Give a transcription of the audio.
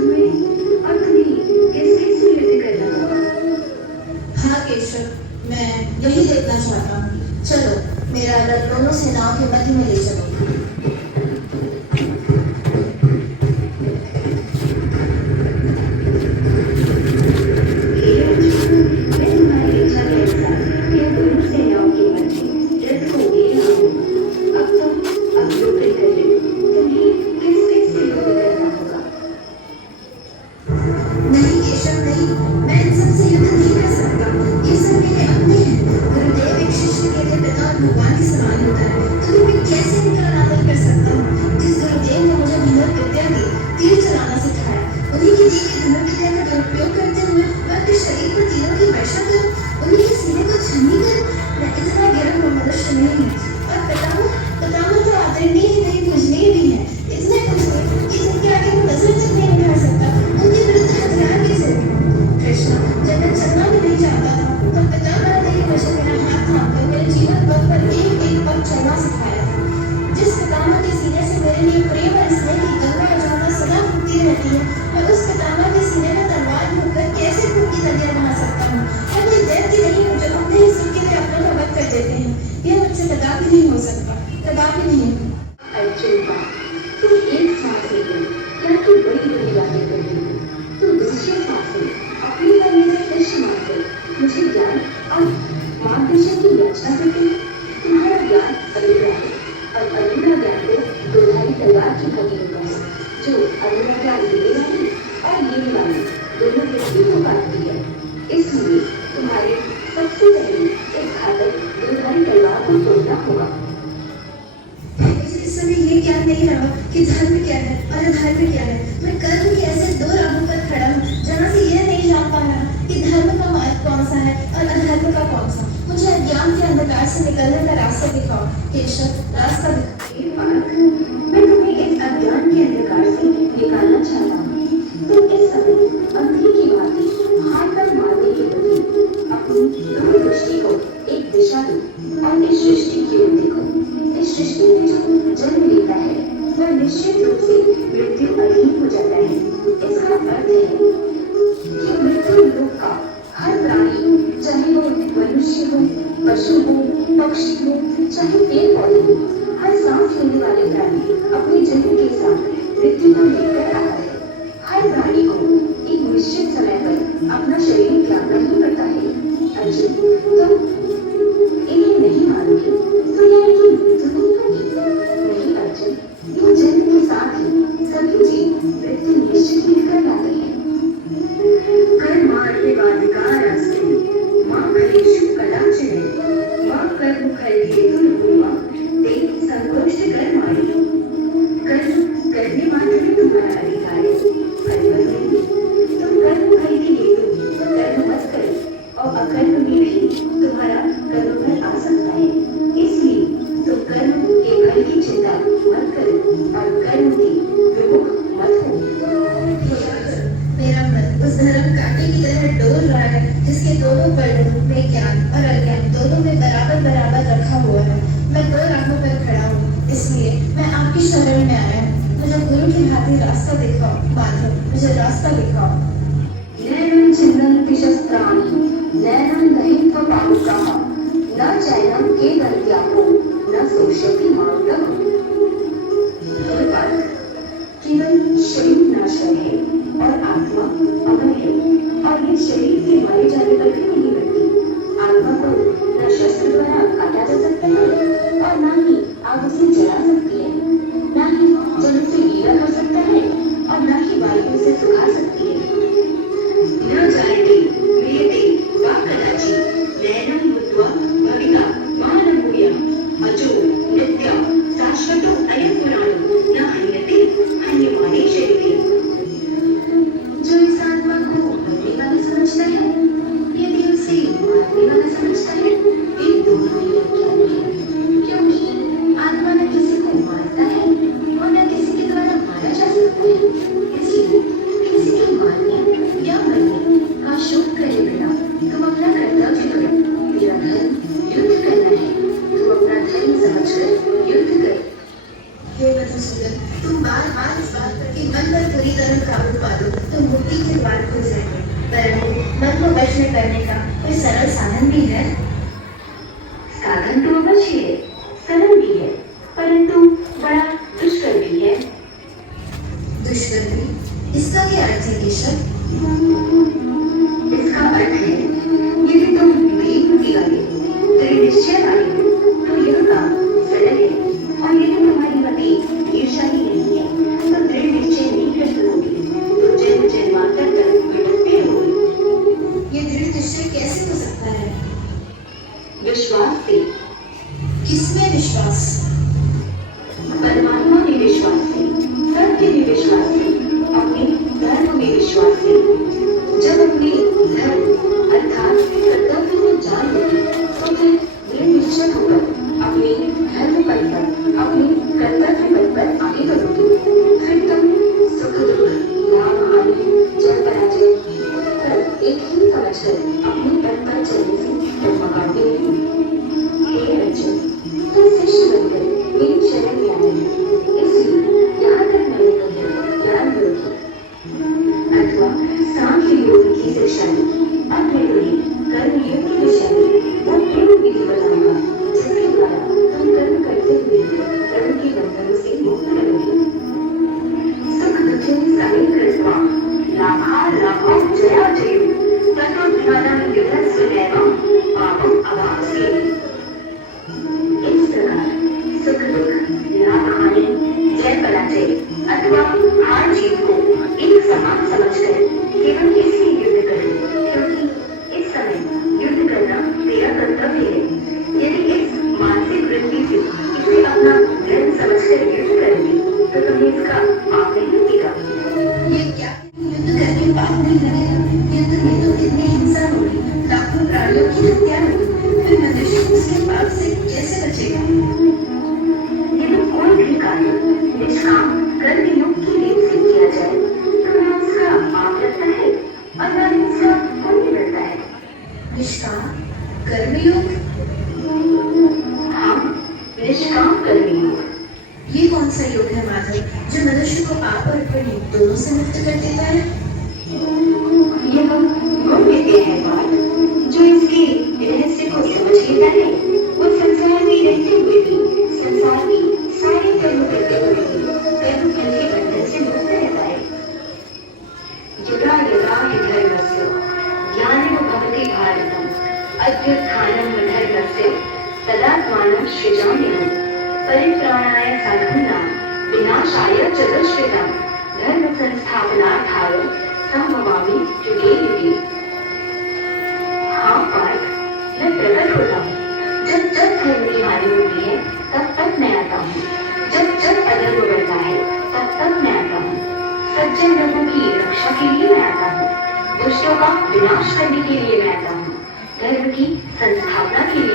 तुम्हें अपनी किसकी स्मृति करना होगा। हाँ केशव, मैं यही देखना चाहता हूँ। चलो मेरा रथ दोनों सेनाओं के मध्य में ले चलो। मैं तुम्हारी इच्छा के अनुसार यह दोनों सेनाओं के मध्य रथ को ले रहा हूँ। अब युद्ध कर लो। तुम्हें किससे युद्ध करना होगा। नहीं केशव नहीं, मैं इन सबसे युद्ध नहीं कर सकता। ये सब मेरे अपने हैं। गुरुदेव एक शिष्य के लिए पिता और भगवान के समान होता है, तो मैं कैसे इनका अनादर कर सकता हूँ। जिस गुरुदेव ने मुझे धनुर विद्या दी, तीर चलाना सिखाया, उन्हीं की दी गई धनुर विद्या का दुरुपयोग करते हुए मैं अपने शरीर पर तीरों की वर्षा करूं, उन्हीं के सीने को छलनी करूं। मैं इतना गिरा हुआ मनुष्य नहीं हूँ। और पितामह तो आदरणीय ही नहीं, पूजनीय भी है। इतने कुछ नहीं कि जिनके आगे मैं नजर तक नहीं उठा सकता, उनके विरुद्ध हथियार कैसे उठाऊं। कृष्णा, जब मैं चलना भी नहीं चाहता था, तो पितामह ने मुझे मेरा हाथ थामकर मेरे जीवन पथ पर एक एक पग चलना सिखाया था। जिस पितामह के सीने से मेरे लिए प्रेम और स्नेह की गंगा जमुना सदा फूटती रहती है, मैं उस पितामह के सीने में तलवार भूनकर कैसे खून की नदियां बहा सकता हूँ। मैं कोई दैत्य नहीं हूँ जो अपने ही सुख के लिए अपनों का वध कर देते हैं। यह मुझसे कदापि नहीं हो सकता, कदापि नहीं। अर्जुन का तुम एक सांस ले लो, क्या की बड़ी बड़ी बातें कर रही हो। तुम दूसरे सांस में अपनी करने में कृष्ण मानकर मुझे ज्ञान और मार्गदर्शन की याचना करती हो। तुम्हारा ज्ञान अधूरा है और अधूरा ज्ञान को दोधारी तलवार की भांति होता है, जो अधूरा ज्ञान देने वाली और लेने वाली दोनों व्यक्ति को काटती है। इसलिए तुम्हारे सबसे पहले एक घातक दोधारी तलवार को तोड़ना होगा। इस समय ये ज्ञान नहीं रहा कि धर्म क्या है और अधर्म क्या है। मैं कर्म के ऐसे दो राहों पर खड़ा हूँ, जहाँ से यह नहीं जान पा रहा कि धर्म का मार्ग कौन सा है और अधर्म का कौन सा। मुझे अज्ञान के अंधकार से निकलने का रास्ता दिखाओ केशव, रास्ता दिखाओ। मैं तुम्हें इस अज्ञान के अंधकार से निकालना चाहता हूँ। तुम इस समय अंधी की भांति हाथ पर मारने के बदले अपनी दूर दृष्टि को एक दिशा दो और इस सृष्टि की ओर देखो। इस सृष्टि में जो जन्म लेता है वह निश्चित रूप से मृत्यु अधीन हो जाता है। इसका अर्थ है कि मृत्यु लोक का हर प्राणी, चाहे वो मनुष्य हो, पशु हो, पक्षी हो, चाहे पेड़ पौधे हो, हर सांस लेने वाले प्राणी अपने जन्म के साथ मृत्यु को लेकर आता है। हर प्राणी को एक निश्चित समय पर अपना शरीर त्यागना ही पड़ता है। अर्जुन, तुम इन्हें नहीं मानोगे तो यह इनकी मृत्यु नहीं होगी। नहीं अर्जुन, यह जन्म के साथ ही सभी जीव मृत्यु निश्चित ही कर लाते हैं। कर्माण्येवाधिकारस्ते मा फलेषु कदाचन मा कर्मफलहेतुर्भूर्मा ते संतोष कर्माणि। कर्म करने मात्र में तुम्हारा अधिकार है, फल पर नहीं। तुम कर्म फल के हेतु कर्म मत करो और अकर्म में भी तुम्हारा कर्मफल आ सकता है। इसलिए तुम कर्म के फल की चिंता मत करो और कर्म के विमुख मत हो। मेरा मन उस धर्म कांटे की तरह डोल रहा है, जिसके दोनों पलड़ों में ज्ञान और अज्ञान दोनों में बराबर बराबर रखा हुआ है। मैं दो राहों पर खड़ा हूँ, इसलिए मैं आपकी शरण में आया हूँ। मुझे गुरु की भांति रास्ता दिखाओ माधव, मुझे रास्ता दिखाओ। नैनं छिन्दन्ति शस्त्राणि नैनं दहित्वा पावकाः न चैनं केवलत्यागो न शोष्यति मारुतः। केवल शरीर नाशवान है और आत्मा अमर है, और ये शरीर के मारे जाने पर भी नहीं मरती। आत्मा को न शस्त्र द्वारा काटा जा सकता है और न ही आग से जला सकती है, न ही जल से गीला कर सकता है और न ही वायु से सुखा सकती है। न जायते म्रियते वा कदाचित् नैनं भूत्वा भविता मा न भूयात् अजो नित्यः शाश्वतः परंतु मन को वश में करने का कोई सरल साधन भी है। साधन तो अवश्य है, सरल भी है, परंतु बड़ा दुष्कर भी है। दुष्कर भी? इसका क्या अर्थ है केशव? इसका अर्थ है, यदि तुम भीम वाले दृढ़ निश्चय वाले हो तो यह काम सरल है, और यदि तुम्हारी मति ईर्ष्याही नहीं है तो दृढ़ निश्चय नहीं कर सकोगे, तो जन्म जन्मांतर तक भटकते रहोगे। ये दृढ़ निश्चय कैसे हो सकता है? विश्वास से। किसमें विश्वास? परमात्मा में विश्वास से, सत्य में विश्वास से, अपने धर्म में विश्वास से। जब अपने धर्म अर्थात कर्तव्य को जान लोगे तो फिर दृढ़ निश्चय होकर अपने धर्म पथ पर, अपने कर्तव्य पथ पर आगे बढ़ोगे। फिर तुम सुख दुख, लाभ हानि, जय पराजय पर एक ही समझकर अपने पथ पर चलने से डगमगाओगे नहीं। हे अर्जुन, तुम शिष्य बनकर मेरी शरण में आए हो, इसलिए यहाँ तक मैंने तुम्हें ज्ञान दोगी अथवा सांख्य योग की शिक्षा दी। अब मैं तुम्हें कर्म योग की दिशा में वो पूर्ण विधि बताऊंगा जिसके द्वारा तुम कर्म करते हुए कर्म के बंधनों से मुक्त रहोगे। सुख दुखिन समे कृत्वा लाभा लाभो जया जयो ततो ध्यानं युद्धस्वैव पापम् अवाप्स्यति। इस प्रकार सुख दुख, लाभ हानि, जय पराजय अथवा हार जीत को एक समान समझकर केवल इसलिए युद्ध करो क्योंकि इस समय युद्ध करना तेरा कर्तव्य है। यदि इस मानसिक वृत्ति से इसे अपना धर्म समझकर युद्ध करोगे तो तुम्हें इसका पाप नहीं लगेगा। ये क्या युद्ध करके पाप नहीं लगेगा? युद्ध में तो कितनी हिंसा होगी, लाखों प्राणियों की हत्या होगी, फिर मनुष्य उसके पाप से कैसे बचेगा? यदि कोई भी कार्य निष्काम कर्मयोग की रीत से किया जाए तो न उसका पाप लगता है और न उसका पुण्य मिलता है। निष्काम कर्मयोग? हाँ, निष्काम कर्मयोग। ये कौन सा योग है माधव जो मनुष्य को पाप और पुण्य दोनों से मुक्त कर देता है? यह गुण विद्या है बात, जो इसके रहस्य को समझ लेता है वो संसार में रहते हुए भी संसार में सारे कर्म करते हुए भी कर्म फल के बंधन से मुक्त रहता है। यदा यदा हि धर्मस्य ज्ञानं भवति भारतम् अभ्युत्थानं धर्मस्य तदात्मानं सृजाम्यहम् परित्राणाय साधूनां विनाशाय च दुष्कृतां धर्म संस्थापनार्थाय संभवामि युगे युगे। हाँ पार्थ, मैं प्रकट होता हूँ। जब जब धर्म की हानि होती है तब तब मैं आता हूँ, जब जब अधर्म बढ़ता है तब तब मैं आता हूँ। सज्जन लोगों की रक्षा के लिए मैं आता हूँ, दुष्टों का विनाश करने के लिए मैं आता हूँ, धर्म की संस्थापना के लिए